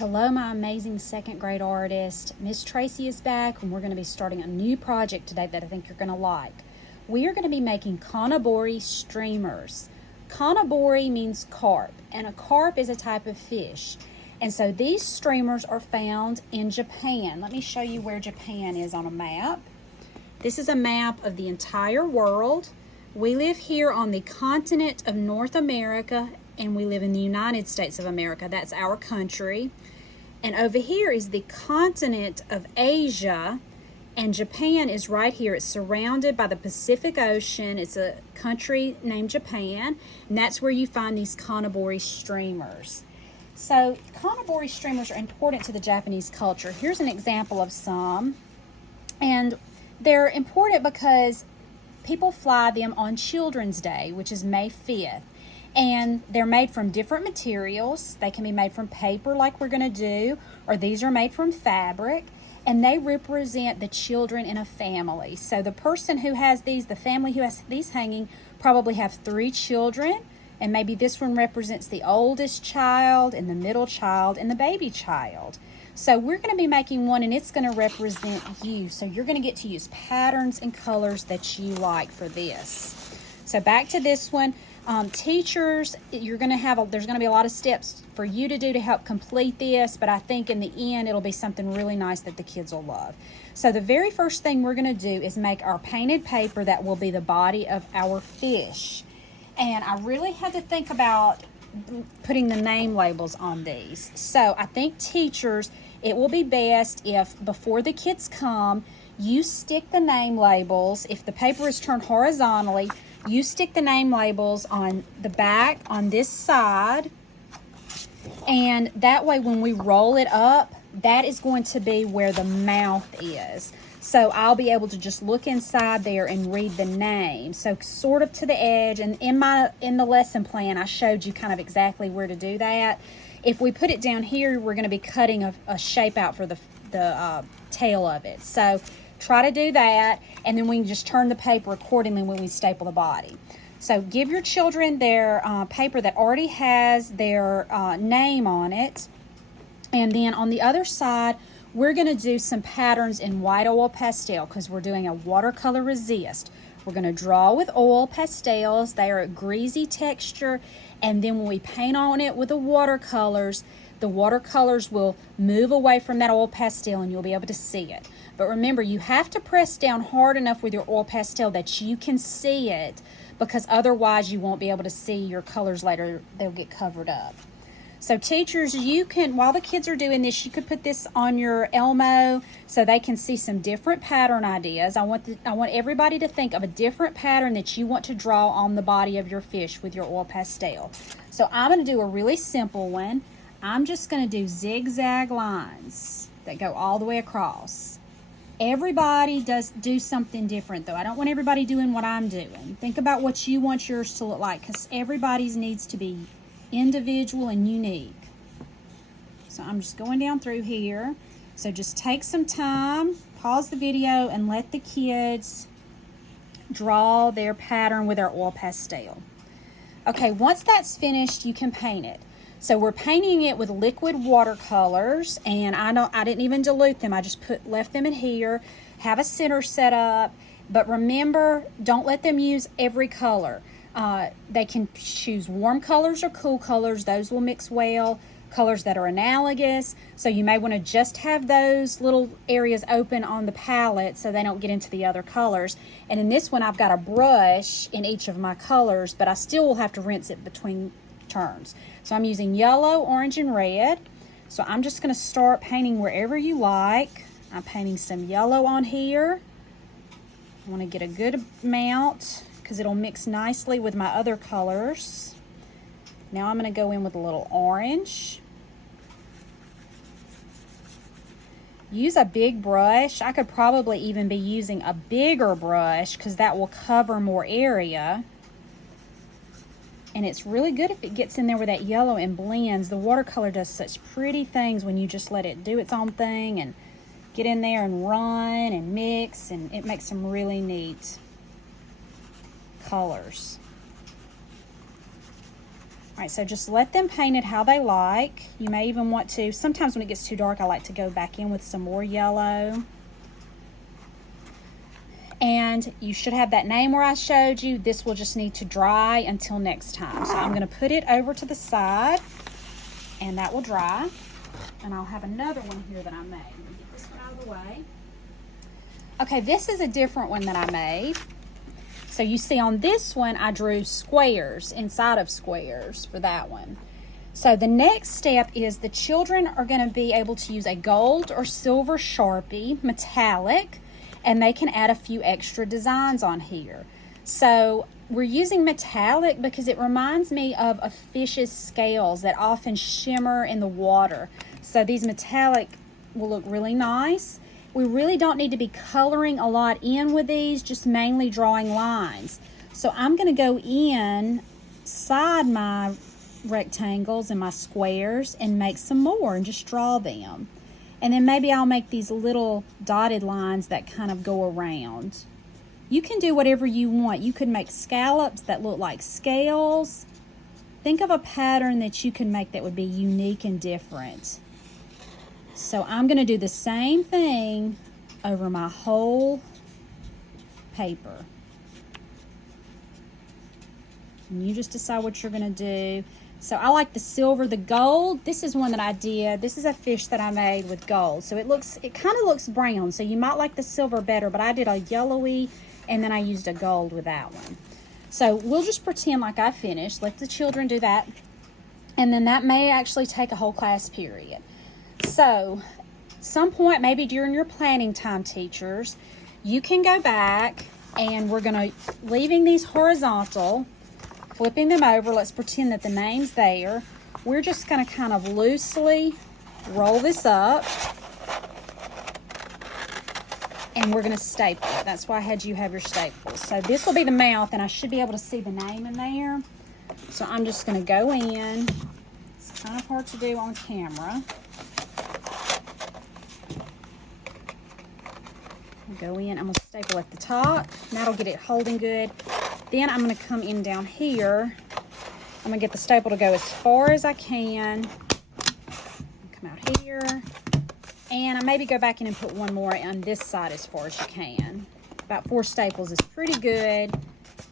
Hello, my amazing second grade artist. Miss Tracy is back, and we're going to be starting a new project today that I think you're going to like. We are going to be making Koinobori streamers. Koinobori means carp, and a carp is a type of fish. And so these streamers are found in Japan. Let me show you where Japan is on a map. This is a map of the entire world. We live here on the continent of North America, and we live in the United States of America. That's our country. And over here is the continent of Asia, and Japan is right here. It's surrounded by the Pacific Ocean. It's a country named Japan, and that's where you find these Koinobori streamers. So Koinobori streamers are important to the Japanese culture. Here's an example of some, and they're important because people fly them on Children's Day, which is May 5th. And they're made from different materials. They can be made from paper like we're going to do, or these are made from fabric, and they represent the children in a family. So the person who has these, the family who has these hanging, probably have 3 children, and maybe this one represents the oldest child and the middle child and the baby child. So we're going to be making one, and it's going to represent you. So you're going to get to use patterns and colors that you like for this. So back to this one. Teachers, there's going to be a lot of steps for you to do to help complete this, but I think in the end it'll be something really nice that the kids will love. So the very first thing we're going to do is make our painted paper that will be the body of our fish. And I really had to think about putting the name labels on these. So I think teachers, it will be best if before the kids come, you stick the name labels. If the paper is turned horizontally, you stick the name labels on the back on this side, and that way when we roll it up, that is going to be where the mouth is. So I'll be able to just look inside there and read the name. So sort of to the edge, and in the lesson plan I showed you kind of exactly where to do that. If we put it down here, we're going to be cutting a shape out for the tail of it. So try to do that, and then we can just turn the paper accordingly when we staple the body. So give your children their paper that already has their name on it. And then on the other side, we're going to do some patterns in white oil pastel because we're doing a watercolor resist. We're going to draw with oil pastels. They are a greasy texture, and then when we paint on it with the watercolors will move away from that oil pastel and you'll be able to see it. But remember, you have to press down hard enough with your oil pastel that you can see it, because otherwise you won't be able to see your colors later. They'll get covered up. So teachers, you can, while the kids are doing this, you could put this on your Elmo so they can see some different pattern ideas. I want everybody to think of a different pattern that you want to draw on the body of your fish with your oil pastel. So I'm going to do a really simple one. I'm just going to do zigzag lines that go all the way across. Everybody do something different, though. I don't want everybody doing what I'm doing. Think about what you want yours to look like, because everybody's needs to be individual and unique. So I'm just going down through here. So just take some time, pause the video, and let the kids draw their pattern with our oil pastel. Okay, once that's finished, you can paint it. So we're painting it with liquid watercolors, and I didn't even dilute them. I just left them in here. Have a center set up, but remember, don't let them use every color. They can choose warm colors or cool colors. Those will mix well. Colors that are analogous. So you may want to just have those little areas open on the palette so they don't get into the other colors. And in this one, I've got a brush in each of my colors, but I still will have to rinse it between turns. So I'm using yellow, orange, and red. So I'm just going to start painting wherever you like. I'm painting some yellow on here. I want to get a good amount because it'll mix nicely with my other colors. Now I'm going to go in with a little orange. Use a big brush. I could probably even be using a bigger brush because that will cover more area. And it's really good if it gets in there with that yellow and blends. The watercolor does such pretty things when you just let it do its own thing and get in there and run and mix, and it makes some really neat colors. All right, so just let them paint it how they like. You may even want to, sometimes when it gets too dark, I like to go back in with some more yellow. And you should have that name where I showed you. This will just need to dry until next time. So I'm gonna put it over to the side and that will dry. And I'll have another one here that I made. Let me get this one out of the way. Okay, this is a different one that I made. So you see on this one, I drew squares inside of squares for that one. So the next step is the children are gonna be able to use a gold or silver Sharpie, metallic, and they can add a few extra designs on here. So we're using metallic because it reminds me of a fish's scales that often shimmer in the water. So these metallic will look really nice. We really don't need to be coloring a lot in with these, just mainly drawing lines. So I'm gonna go inside my rectangles and my squares and make some more and just draw them. And then maybe I'll make these little dotted lines that kind of go around. You can do whatever you want. You could make scallops that look like scales. Think of a pattern that you can make that would be unique and different. So I'm gonna do the same thing over my whole paper. And you just decide what you're gonna do. So I like the silver, the gold. This is one that I did. This is a fish that I made with gold. So it kind of looks brown. So you might like the silver better, but I did a yellowy and then I used a gold with that one. So we'll just pretend like I finished. Let the children do that. And then that may actually take a whole class period. So some point, maybe during your planning time, teachers, you can go back and we're gonna, leaving these horizontal, flipping them over, let's pretend that the name's there. We're just gonna kind of loosely roll this up and we're gonna staple it. That's why I had you have your staples. So this will be the mouth and I should be able to see the name in there. So I'm just gonna go in. It's kind of hard to do on camera. Go in, I'm gonna staple at the top, and that'll get it holding good. Then I'm gonna come in down here. I'm gonna get the staple to go as far as I can. Come out here, and I maybe go back in and put one more on this side as far as you can. About 4 staples is pretty good, and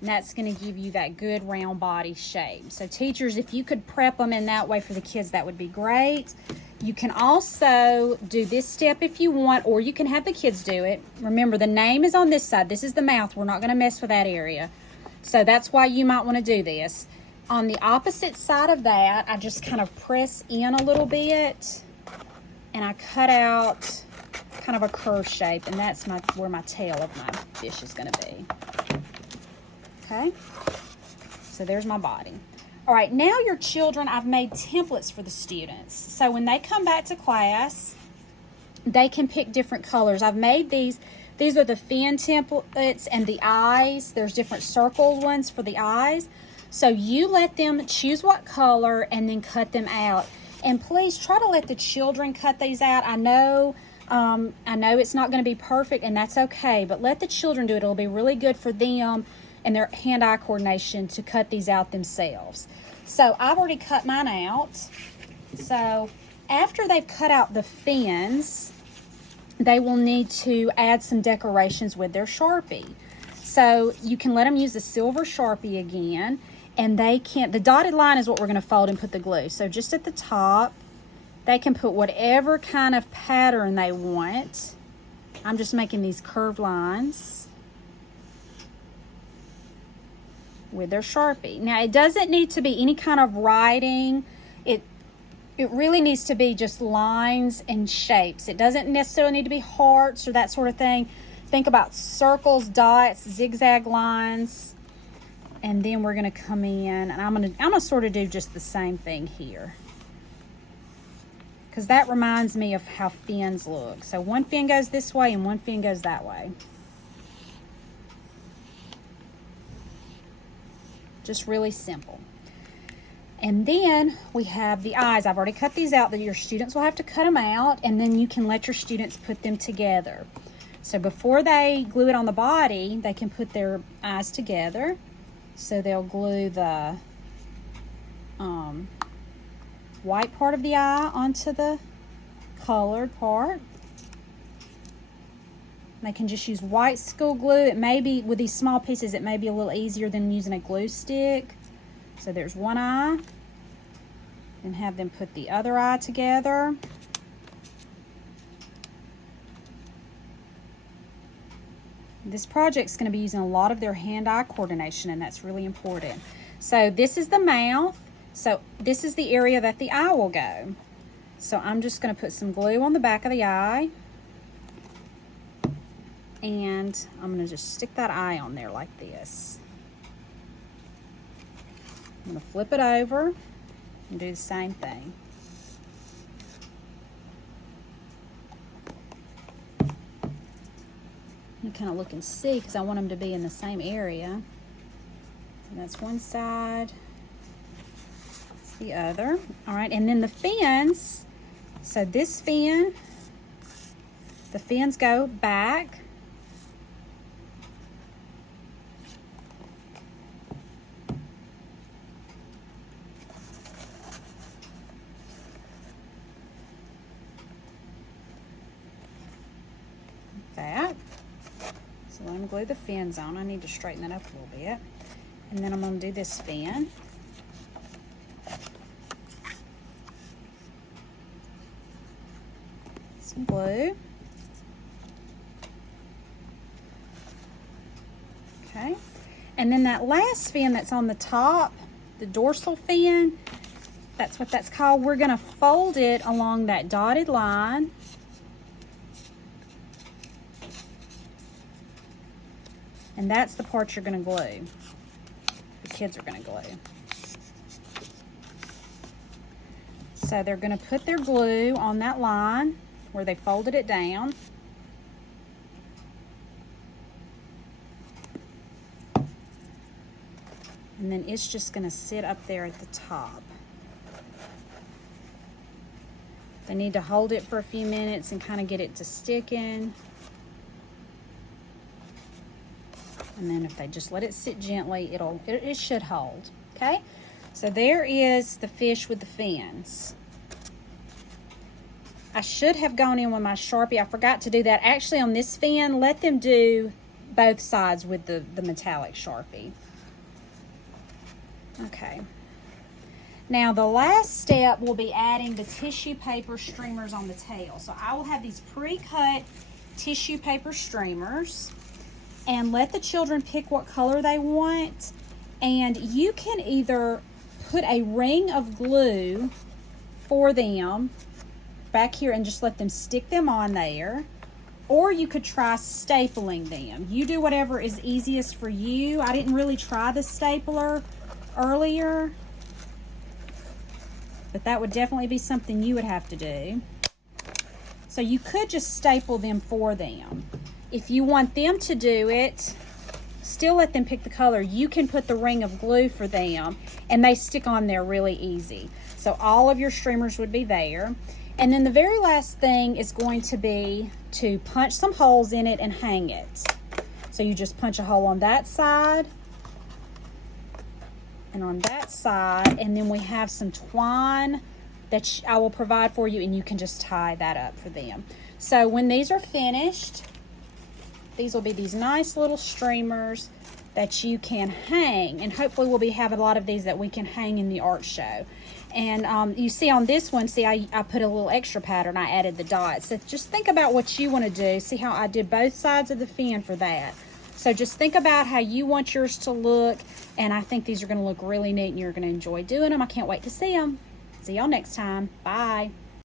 that's gonna give you that good round body shape. So teachers, if you could prep them in that way for the kids, that would be great. You can also do this step if you want, or you can have the kids do it. Remember, the name is on this side. This is the mouth. We're not going to mess with that area. So that's why you might want to do this. On the opposite side of that, I just kind of press in a little bit, and I cut out kind of a curve shape, and that's where my tail of my fish is going to be. Okay? So there's my body. All right, now your children, I've made templates for the students. So when they come back to class, they can pick different colors. I've made these. These are the fin templates and the eyes. There's different circle ones for the eyes. So you let them choose what color and then cut them out. And please try to let the children cut these out. I know it's not going to be perfect, and that's okay, but let the children do it. It'll be really good for them and their hand-eye coordination to cut these out themselves. So I've already cut mine out. So after they've cut out the fins, they will need to add some decorations with their Sharpie. So you can let them use the silver Sharpie again, and the dotted line is what we're gonna fold and put the glue. So just at the top, they can put whatever kind of pattern they want. I'm just making these curved lines with their Sharpie. Now it doesn't need to be any kind of writing. It really needs to be just lines and shapes. It doesn't necessarily need to be hearts or that sort of thing. Think about circles, dots, zigzag lines, and then we're gonna come in and I'm gonna sort of do just the same thing here, because that reminds me of how fins look. So one fin goes this way and one fin goes that way. Just really simple. And then we have the eyes. I've already cut these out, that your students will have to cut them out, and then you can let your students put them together. So before they glue it on the body, they can put their eyes together. So they'll glue the white part of the eye onto the colored part. They can just use white school glue. It may be, with these small pieces, it may be a little easier than using a glue stick. So there's one eye. And have them put the other eye together. This project's going to be using a lot of their hand-eye coordination, and that's really important. So this is the mouth. So this is the area that the eye will go. So I'm just going to put some glue on the back of the eye. And I'm going to just stick that eye on there like this. I'm going to flip it over and do the same thing. I'm kind of look and see because I want them to be in the same area. And that's one side. That's the other. All right, and then the fins. So this fin, the fins go back. That. So let me glue the fins on. I need to straighten that up a little bit. And then I'm going to do this fin. Some glue. Okay. And then that last fin that's on the top, the dorsal fin, that's what that's called. We're going to fold it along that dotted line. And that's the part you're going to glue. The kids are going to glue. So they're going to put their glue on that line where they folded it down. And then it's just going to sit up there at the top. They need to hold it for a few minutes and kind of get it to sticking. And then if they just let it sit gently, it should hold, okay? So there is the fish with the fins. I should have gone in with my Sharpie. I forgot to do that. Actually, on this fin, let them do both sides with the metallic Sharpie. Okay. Now, the last step will be adding the tissue paper streamers on the tail. So I will have these pre-cut tissue paper streamers. And let the children pick what color they want. And you can either put a ring of glue for them back here and just let them stick them on there. Or you could try stapling them. You do whatever is easiest for you. I didn't really try the stapler earlier, but that would definitely be something you would have to do. So you could just staple them for them. If you want them to do it, still let them pick the color. You can put the ring of glue for them, and they stick on there really easy. So all of your streamers would be there. And then the very last thing is going to be to punch some holes in it and hang it. So you just punch a hole on that side and on that side, and then we have some twine that I will provide for you, and you can just tie that up for them. So when these are finished, these will be these nice little streamers that you can hang, and hopefully we'll be having a lot of these that we can hang in the art show. And you see on this one, see I put a little extra pattern. I added the dots. So just think about what you want to do. See how I did both sides of the fin for that. So just think about how you want yours to look, and I think these are going to look really neat and you're going to enjoy doing them. I can't wait to see them. See y'all next time. Bye.